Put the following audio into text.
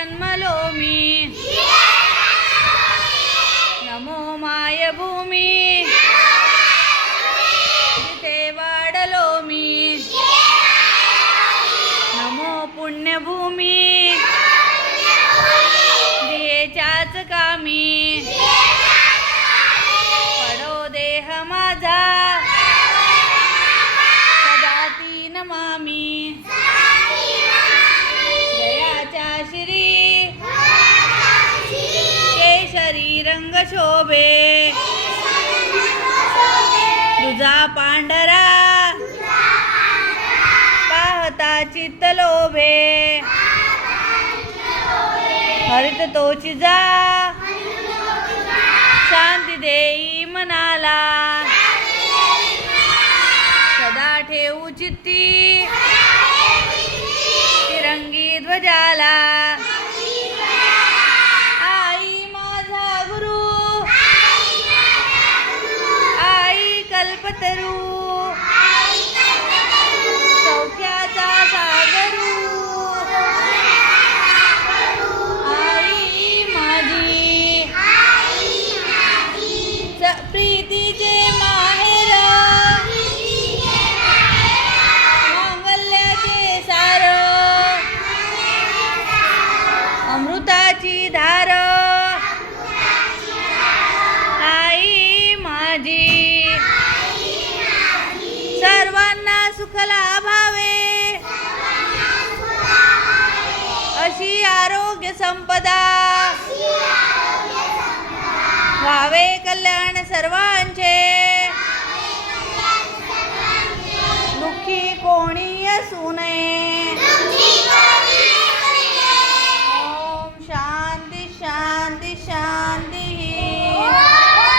ജന്മലോമി. शोभे। तुझा पांढरा। पाहता चित्त लोभे। हरित तोची जा। शांती देई मनाला। सदा ठेवू चित्ती। तिरंगी ध्वजाला। आई सौख्याचा सागरू. आई माझी. प्रीतीचे माहेर. मांगल्याचे सार. अमृताची धार अशी आरोग्य संपदा. व्हावे कल्याण सर्वांचे. दुःखी कोणी असू नये